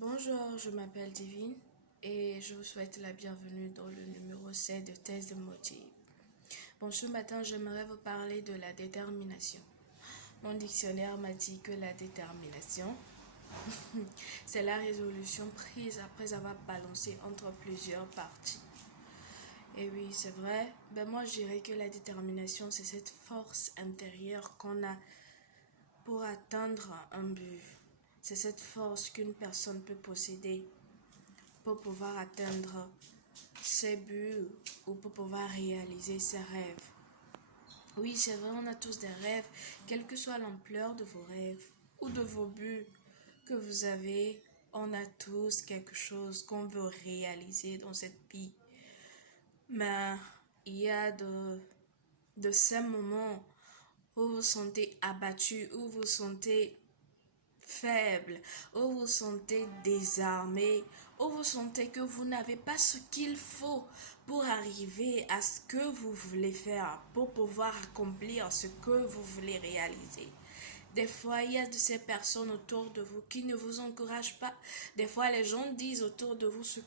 Bonjour, je m'appelle Divine et je vous souhaite la bienvenue dans le numéro 7 de Thèse de motive. Bon, ce matin, j'aimerais vous parler de la détermination. Mon dictionnaire m'a dit que la détermination, c'est la résolution prise après avoir balancé entre plusieurs parties. Et oui, c'est vrai. Moi, je dirais que la détermination, c'est cette force intérieure qu'on a pour atteindre un but. C'est cette force qu'une personne peut posséder pour pouvoir atteindre ses buts ou pour pouvoir réaliser ses rêves. Oui, c'est vrai, on a tous des rêves, quelle que soit l'ampleur de vos rêves ou de vos buts que vous avez, on a tous quelque chose qu'on veut réaliser dans cette vie. Mais il y a de ces moments où vous vous sentez abattu, où vous vous sentez faible, où vous vous sentez désarmé, où vous sentez que vous n'avez pas ce qu'il faut pour arriver à ce que vous voulez faire, pour pouvoir accomplir ce que vous voulez réaliser. Des fois, il y a de ces personnes autour de vous qui ne vous encouragent pas. Des fois, les gens disent autour de vous ce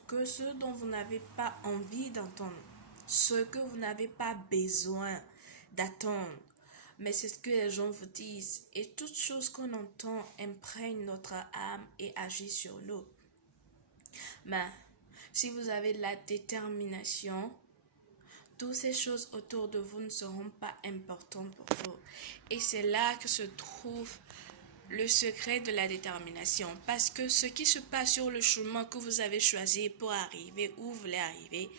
dont vous n'avez pas envie d'entendre, ce que vous n'avez pas besoin d'attendre. Mais c'est ce que les gens vous disent. Et toute chose qu'on entend imprègne notre âme et agit sur nous. Mais si vous avez de la détermination, toutes ces choses autour de vous ne seront pas importantes pour vous. Et c'est là que se trouve le secret de la détermination. Parce que ce qui se passe sur le chemin que vous avez choisi pour arriver où vous voulez arriver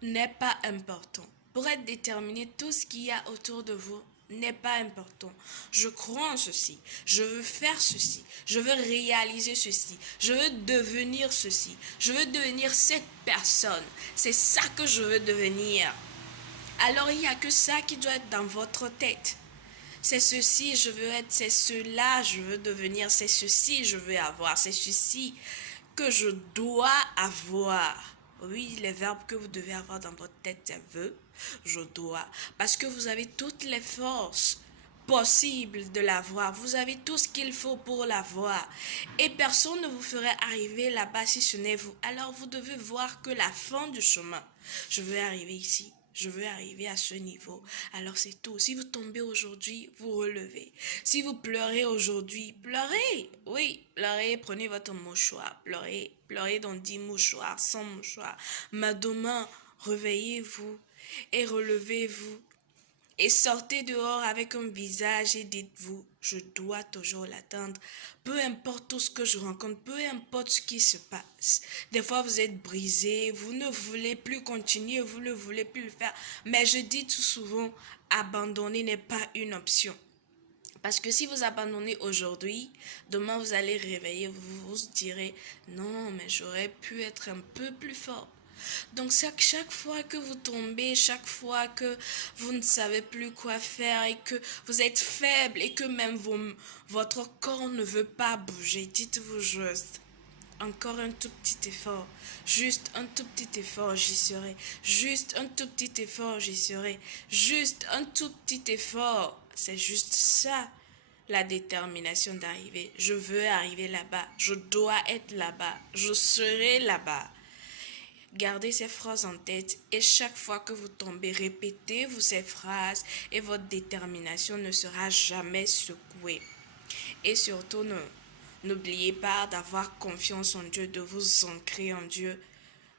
n'est pas important. Pour être déterminé, tout ce qu'il y a autour de vous n'est pas important. Je crois en ceci. Je veux faire ceci. Je veux réaliser ceci. Je veux devenir ceci. Je veux devenir cette personne. C'est ça que je veux devenir. Alors il n'y a que ça qui doit être dans votre tête. C'est ceci, je veux être, c'est cela, je veux devenir, c'est ceci, je veux avoir, c'est ceci que je dois avoir. Oui, les verbes que vous devez avoir dans votre tête, c'est veux, je dois. Parce que vous avez toutes les forces possibles de l'avoir. Vous avez tout ce qu'il faut pour l'avoir. Et personne ne vous ferait arriver là-bas si ce n'est vous. Alors vous devez voir que la fin du chemin, je veux arriver ici. Je veux arriver à ce niveau. Alors c'est tout. Si vous tombez aujourd'hui, vous relevez. Si vous pleurez aujourd'hui, pleurez. Oui, pleurez. Prenez votre mouchoir. Pleurez. Pleurez dans 10 mouchoirs, 100 mouchoirs. Mais demain, réveillez-vous et relevez-vous. Et sortez dehors avec un visage et dites-vous, je dois toujours l'atteindre. Peu importe tout ce que je rencontre, peu importe ce qui se passe. Des fois, vous êtes brisé, vous ne voulez plus continuer, vous ne voulez plus le faire. Mais je dis tout souvent, abandonner n'est pas une option. Parce que si vous abandonnez aujourd'hui, demain vous allez réveiller, vous vous direz, non, mais j'aurais pu être un peu plus fort. Donc chaque fois que vous tombez, chaque fois que vous ne savez plus quoi faire et que vous êtes faible et que même votre corps ne veut pas bouger, dites-vous juste, encore un tout petit effort, juste un tout petit effort, j'y serai, juste un tout petit effort, j'y serai, juste un tout petit effort, c'est juste ça. La détermination d'arriver. Je veux arriver là-bas. Je dois être là-bas. Je serai là-bas. Gardez ces phrases en tête et chaque fois que vous tombez, répétez-vous ces phrases et votre détermination ne sera jamais secouée. Et surtout, n'oubliez pas d'avoir confiance en Dieu, de vous ancrer en Dieu.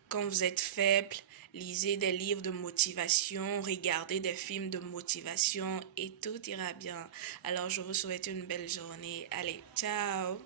Quand vous êtes faible, lisez des livres de motivation, regardez des films de motivation et tout ira bien. Alors, je vous souhaite une belle journée. Allez, ciao!